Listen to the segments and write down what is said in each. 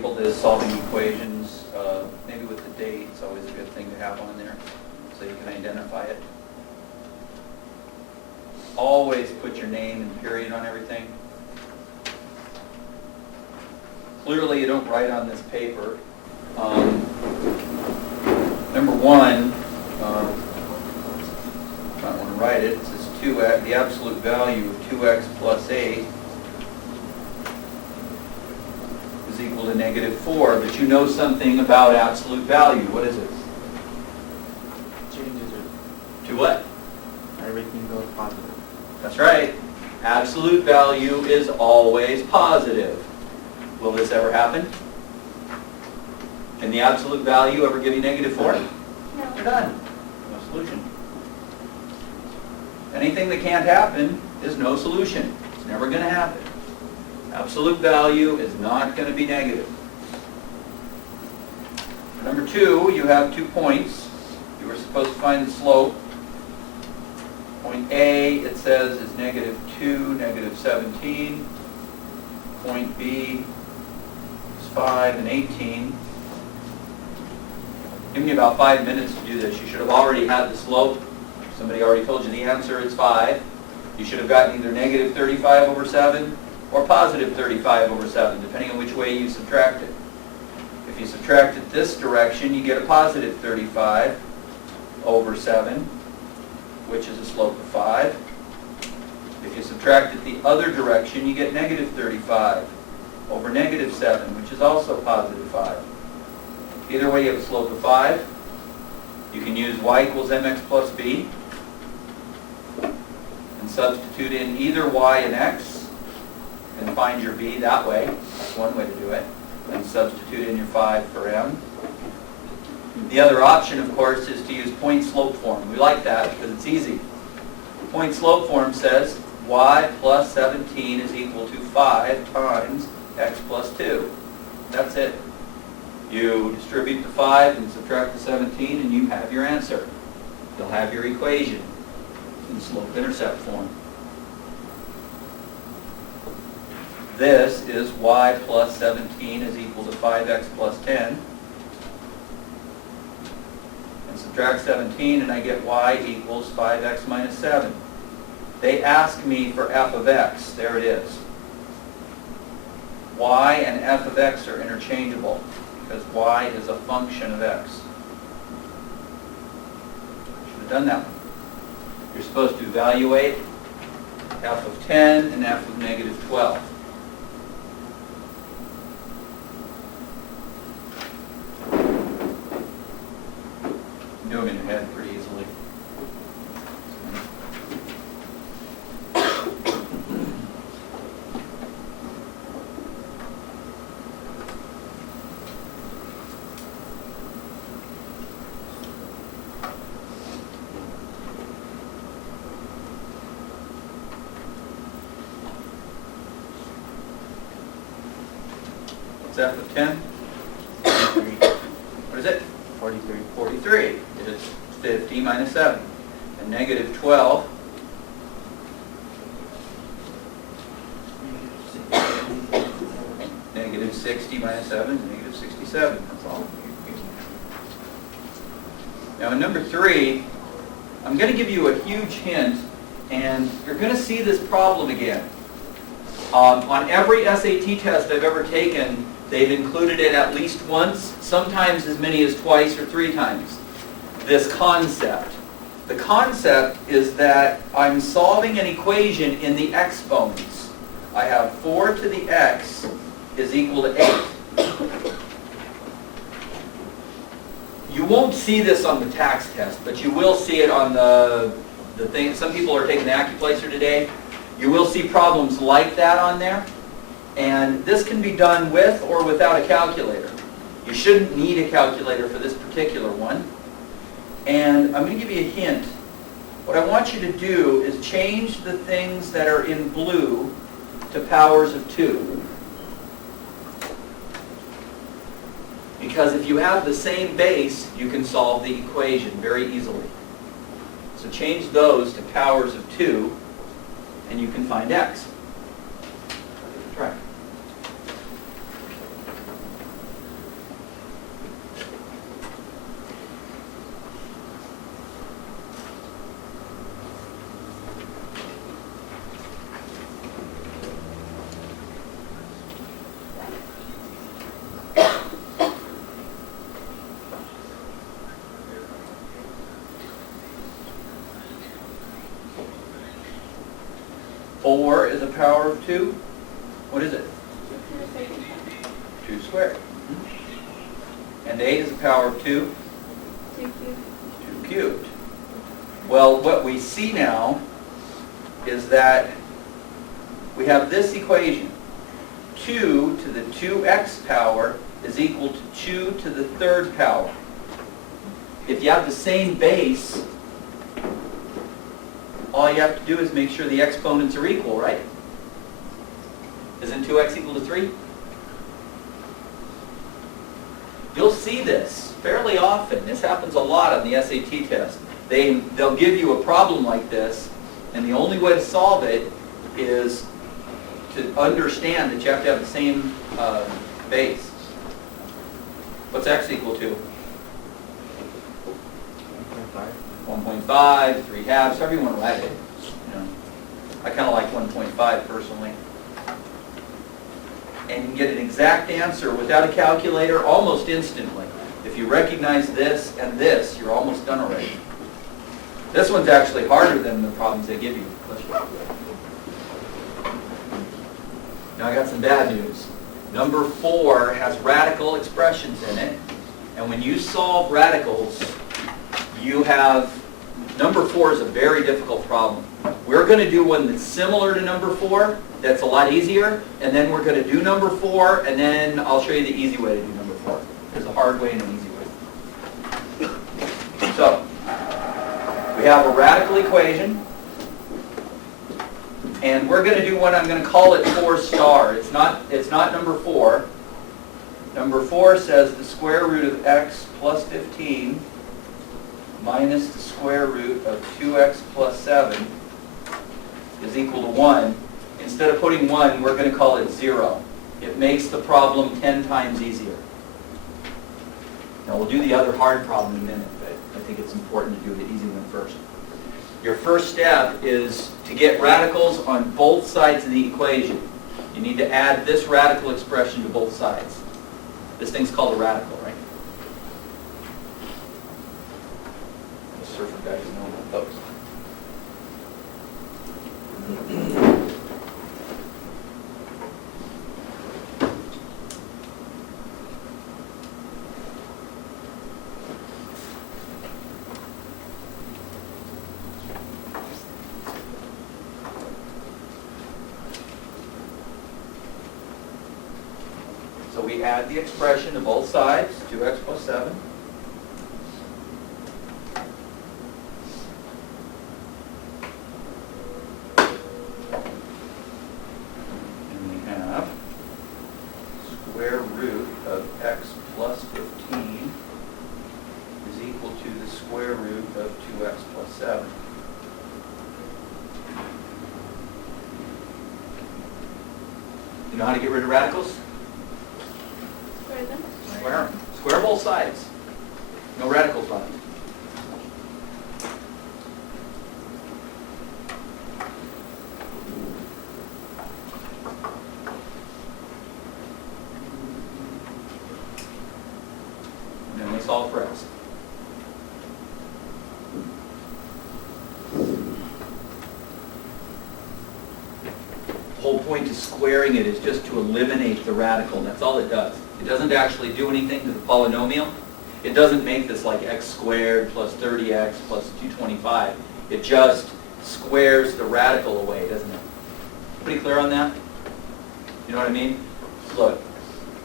Is solving equations, maybe with the date, it's always a good thing to have on there so you can identify it. Always put your name and period on everything. Clearly you don't write on this paper. Number one, I don't want to write it, it says 2x, the absolute value of 2x plus 8 is equal to -4, but you know something about absolute value. What is it? Changes it. To what? Everything goes positive. That's right. Absolute value is always positive. Will this ever happen? Can the absolute value ever give you -4? No. You're done. No solution. Anything that can't happen is no solution. It's never going to happen. Absolute value is not going to be negative. Number two, you have 2 points. You were supposed to find the slope. Point A, it says, is -2, -17. Point B is 5 and 18. Give me about 5 minutes to do this. You should have already had the slope. Somebody already told you the answer, it's 5. You should have gotten either -35/7 or +35/7, depending on which way you subtract it. If you subtract it this direction, you get a +35/7, which is a slope of 5. If you subtract it the other direction, you get -35/7, which is also +5. Either way, you have a slope of 5. You can use y equals mx plus b and substitute in either y and x and find your b that way. That's one way to do it. And substitute in your 5 for m. The other option, of course, is to use point-slope form. We like that because it's easy. Point-slope form says y plus 17 is equal to 5 times x plus 2. That's it. You distribute the 5 and subtract the 17 and you have your answer. You'll have your equation in slope-intercept form. This is y plus 17 is equal to 5x plus 10. And subtract 17 and I get y equals 5x minus 7. They ask me for f of x. There it is. Y and f of x are interchangeable because y is a function of x. Should have done that one. You're supposed to evaluate f of 10 and f of -12. Do them in your head pretty easily. What's f of 10? What is it? 43. 43. It is 50 minus 7. And -12 -60 minus 7 is -67. That's all. Now in number 3, I'm going to give you a huge hint, and you're going to see this problem again. On every SAT test I've ever taken, they've included it at least once, sometimes as many as twice or 3 times. This concept. The concept is that I'm solving an equation in the exponents. I have 4 to the x is equal to 8. You won't see this on the tax test, but you will see it on the thing. Some people are taking the Accuplacer today. You will see problems like that on there. And this can be done with or without a calculator. You shouldn't need a calculator for this particular one. And I'm going to give you a hint. What I want you to do is change the things that are in blue to powers of 2. Because if you have the same base, you can solve the equation very easily. So change those to powers of 2, and you can find x. Try. 4 is a power of 2. What is it? 2 squared. And 8 is a power of 2. 2 cubed. Well, what we see now is that we have this equation. 2 to the 2x power is equal to 2 to the 3rd power. If you have the same base, all you have to do is make sure the exponents are equal, right? Isn't 2x equal to 3? You'll see this fairly often. This happens a lot on the SAT test. They'll give you a problem like this, and the only way to solve it is to understand that you have to have the same base. What's x equal to? 1.5. 1.5, 3 halves, however you want to write it. You know, I kind of like 1.5 personally. And you can get an exact answer without a calculator almost instantly. If you recognize this and this, you're almost done already. This one's actually harder than the problems they give you. Now I got some bad news. Number 4 has radical expressions in it. And when you solve radicals, you have, number 4 is a very difficult problem. We're going to do one that's similar to number 4, that's a lot easier, and then we're going to do number 4, and then I'll show you the easy way to do number 4. There's a hard way and an easy way. So, we have a radical equation, and we're going to do one, I'm going to call it 4 star. It's not number 4. Number 4 says the square root of x plus 15 minus the square root of 2x plus 7 is equal to 1. Instead of putting 1, we're going to call it 0. It makes the problem 10 times easier. Now we'll do the other hard problem in a minute, but I think it's important to do the easy one first. Your first step is to get radicals on both sides of the equation. You need to add this radical expression to both sides. This thing's called a radical, right? The surfer guys know about those. So we add the expression to both sides, 2x plus 7. And we have square root of x plus 15 is equal to the square root of 2x plus 7. You know how to get rid of radicals? Square them. Square both sides. No radicals left. And then we solve for x. The whole point of squaring it is just to eliminate the radical. That's all it does. It doesn't actually do anything to the polynomial. It doesn't make this like x squared plus 30x plus 225. It just squares the radical away, doesn't it? Pretty clear on that? You know what I mean? Look,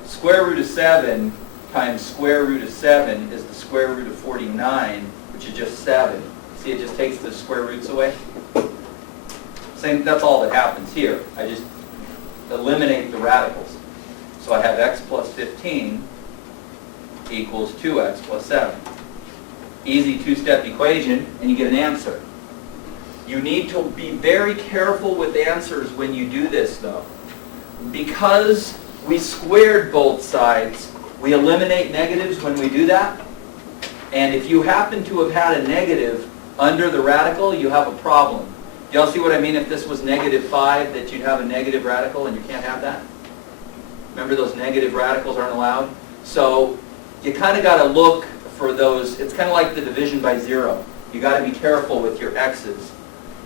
square root of 7 times square root of 7 is the square root of 49, which is just 7. See, it just takes the square roots away. Same, that's all that happens here. I just eliminate the radicals. So I have x plus 15 equals 2x plus 7. Easy two-step equation, and you get an answer. You need to be very careful with answers when you do this, though. Because we squared both sides, we eliminate negatives when we do that. And if you happen to have had a negative under the radical, you have a problem. Do y'all see what I mean? If this was -5, that you'd have a negative radical, and you can't have that? Remember, those negative radicals aren't allowed? So you kind of got to look for those. It's kind of like the division by 0. You got to be careful with your x's.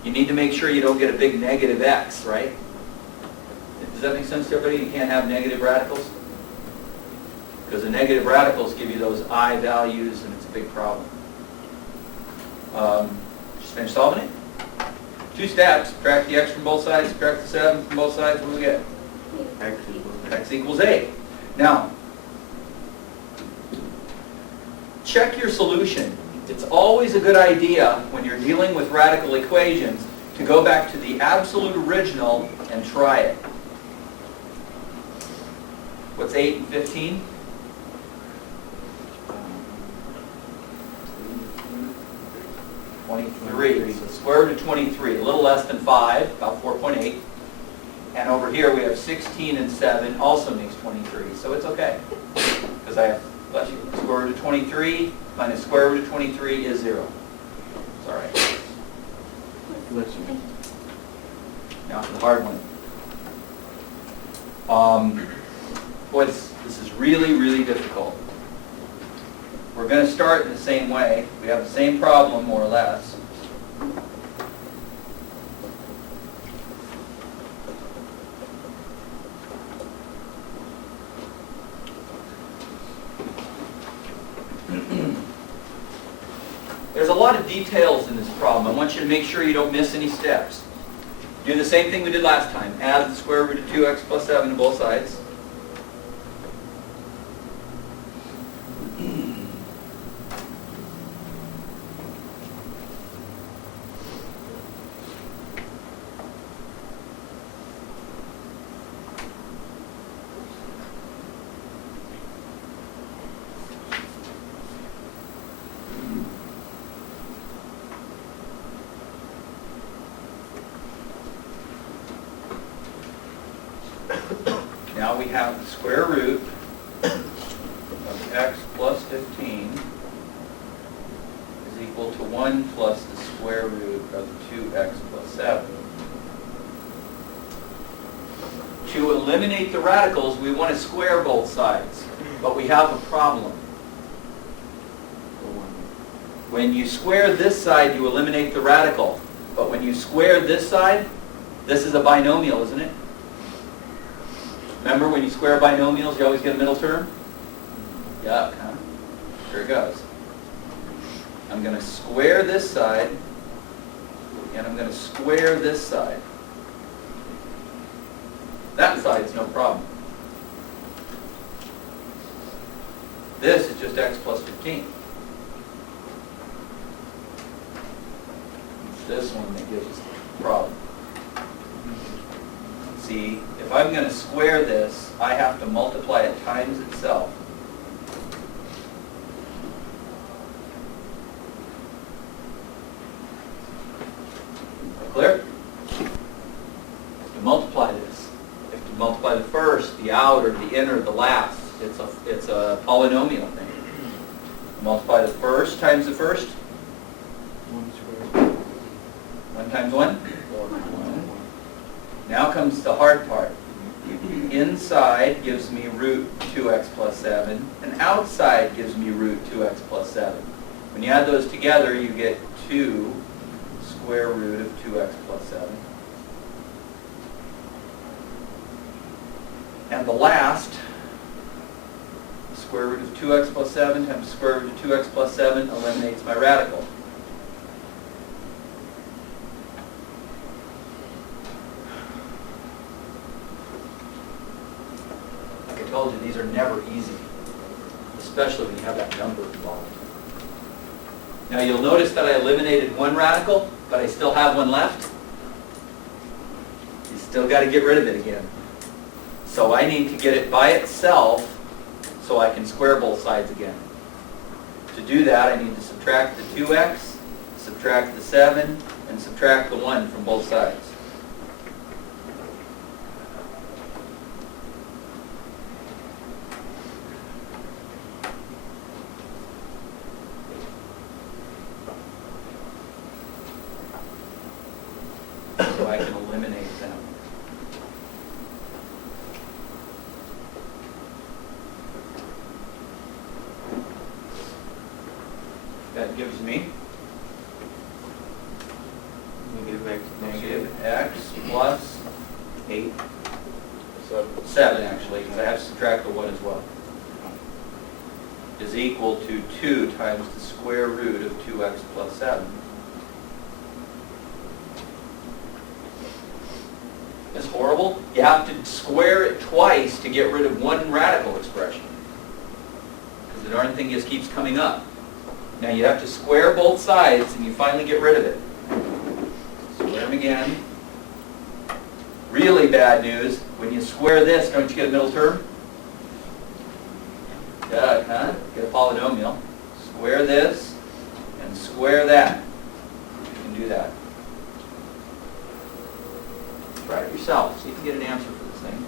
You need to make sure you don't get a big negative x, right? Does that make sense to everybody? You can't have negative radicals? Because the negative radicals give you those I values, and it's a big problem. Just finish solving it. 2 steps. Subtract the x from both sides, subtract the 7 from both sides. What do we get? X equals 8. Now, check your solution. It's always a good idea when you're dealing with radical equations to go back to the absolute original and try it. What's 8 and 15? 23. So square root of 23, a little less than 5, about 4.8. And over here we have 16 and 7, also makes 23. So it's okay. Because I have, bless you, square root of 23 minus square root of 23 is 0. It's all right. Now for the hard one. Boy, this is really, really difficult. We're going to start in the same way. We have the same problem, more or less. There's a lot of details in this problem. I want you to make sure you don't miss any steps. Do the same thing we did last time. Add the square root of 2x plus 7 to both sides. Now we have the square root of x plus 15 is equal to 1 plus the square root of 2x plus 7. To eliminate the radicals, we want to square both sides, but we have a problem. When you square this side, you eliminate the radical, but when you square this side, this is a binomial, isn't it? Remember when you square binomials, you always get a middle term? Yuck, huh? Here it goes. I'm going to square this side, and I'm going to square this side. That side's no problem. This is just x plus 15. It's this one that gives us the problem. See, if I'm going to square this, I have to multiply it times itself. Clear? To multiply this, you have to multiply the first, the outer, the inner, the last. It's a polynomial thing. Multiply the first times the first. 1 times 1? 1. Now comes the hard part. Inside gives me root 2x plus 7, and outside gives me root 2x plus 7. When you add those together, you get 2 square root of 2x plus 7. And the last, square root of 2x plus 7 times square root of 2x plus 7 eliminates my radical. Like I told you, these are never easy, especially when you have that number involved. Now you'll notice that I eliminated one radical, but I still have one left. You still got to get rid of it again. So I need to get it by itself so I can square both sides again. To do that, I need to subtract the 2x, subtract the 7, and subtract the 1 from both sides. So I can eliminate them. That gives me Negative negative x plus 8. 7 actually, because I have to subtract the 1 as well, is equal to 2 times the square root of 2x plus 7. It's horrible. You have to square it twice to get rid of one radical expression, because the darn thing just keeps coming up. Now you have to square both sides and you finally get rid of it. Square them again. Really bad news, when you square this, don't you get a middle term? Duh, huh? Get a polynomial. Square this and square that. You can do that. Try it yourself, so you can get an answer for this thing.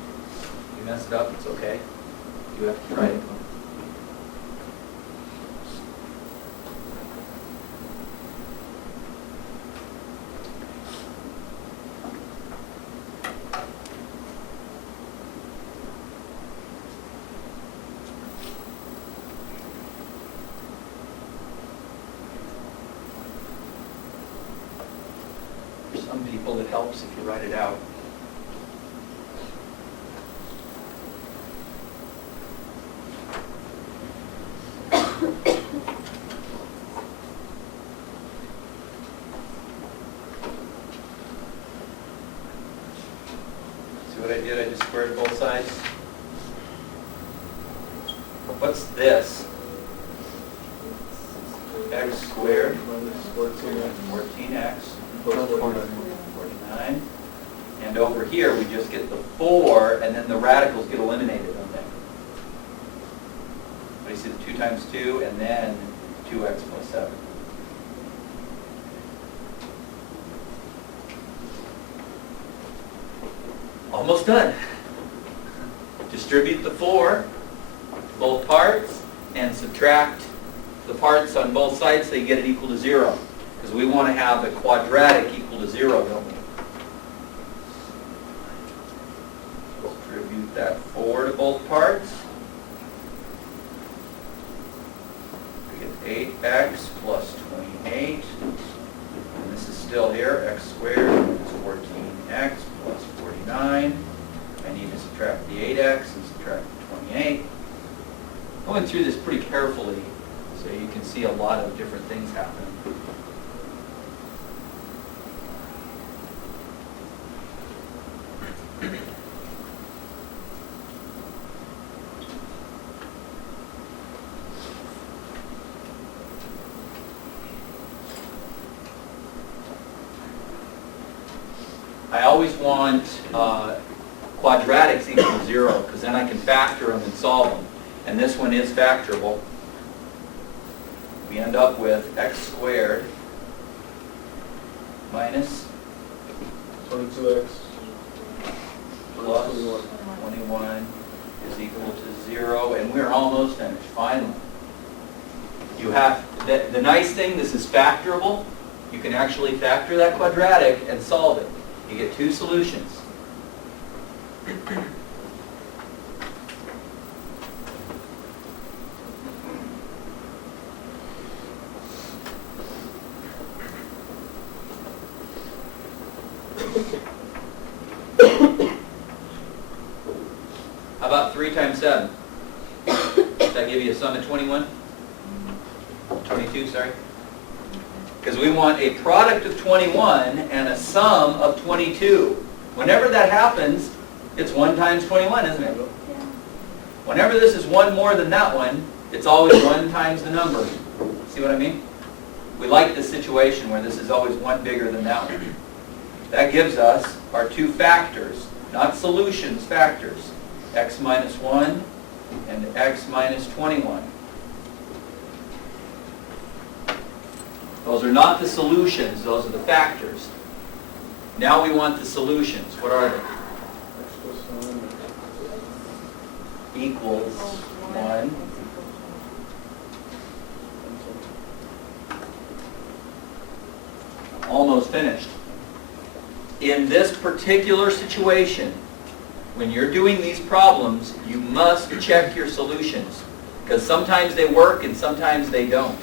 If you mess it up, it's okay. You have to try it. For some people, it helps if you write it out. What I did, I just squared both sides. What's this? X squared, 14x, 49. And over here, we just get the 4, and then the radicals get eliminated, don't they? What do you see, the 2 times 2, and then 2x plus 7. Almost done. Distribute the 4 to both parts and subtract the parts on both sides so you get it equal to 0. Because we want to have the quadratic equal to 0, don't we? Distribute that 4 to both parts. We get 8x plus 28. And this is still here, x squared is 14x plus 49. I need to subtract the 8x and subtract the 28. Going through this pretty carefully so you can see a lot of different things happening. I always want quadratics equal to 0, because then I can factor them and solve them. And this one is factorable. We end up with x squared minus 22x plus 21 is equal to 0, and we're almost finished, finally. You have, the nice thing, this is factorable. You can actually factor that quadratic and solve it. You get 2 solutions. How about 3 times 7? Does that give you a sum of 21? 22, sorry. Because we want a product of 21 and a sum of 22. Whenever that happens, it's 1 times 21, isn't it? Yeah. Whenever this is 1 more than that one, it's always 1 times the number. See what I mean? We like this situation where this is always 1 bigger than that one. That gives us our 2 factors, not solutions, factors. X minus 1 and x minus 21. Those are not the solutions, those are the factors. Now we want the solutions. What are they? x plus 7 Equals 1. Almost finished. In this particular situation, when you're doing these problems, you must check your solutions, because sometimes they work and sometimes they don't.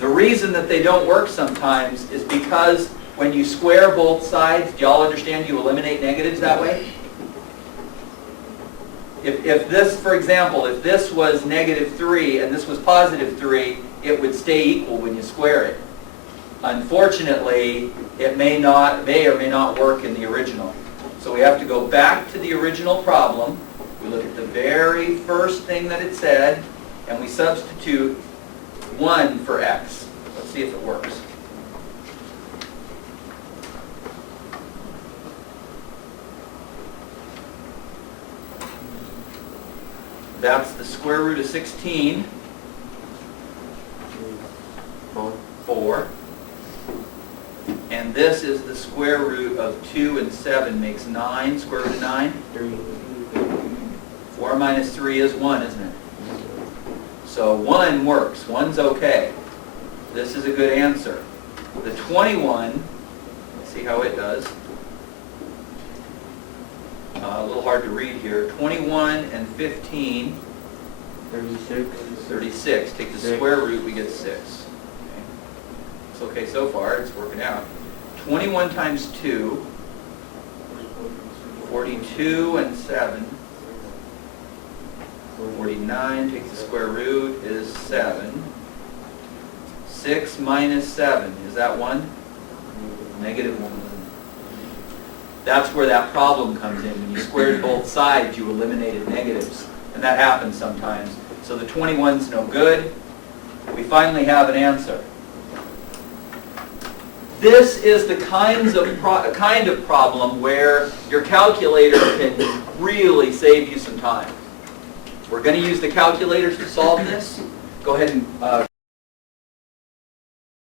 The reason that they don't work sometimes is because when you square both sides, do y'all understand you eliminate negatives that way? If this, for example, if this was -3 and this was +3, it would stay equal when you square it. Unfortunately, it may or may not work in the original. So we have to go back to the original problem. We look at the very first thing that it said, and we substitute 1 for x. Let's see if it works. That's the square root of 16. 4. And this is the square root of 2 and 7 makes 9. Square root of 9? 3. 4 minus 3 is 1, isn't it? So 1 works. 1's okay. This is a good answer. The 21, let's see how it does. A little hard to read here. 21 and 15. 36. 36. Take the square root, we get 6. Okay. It's okay so far. It's working out. 21 times 2. 42 and 7. 49. Take the square root is 7. 6 minus 7. Is that 1? -1. That's where that problem comes in. When you squared both sides, you eliminated negatives. And that happens sometimes. So the 21's no good. We finally have an answer. This is the kind of problem where your calculator can really save you some time. We're going to use the calculators to solve this. Go ahead and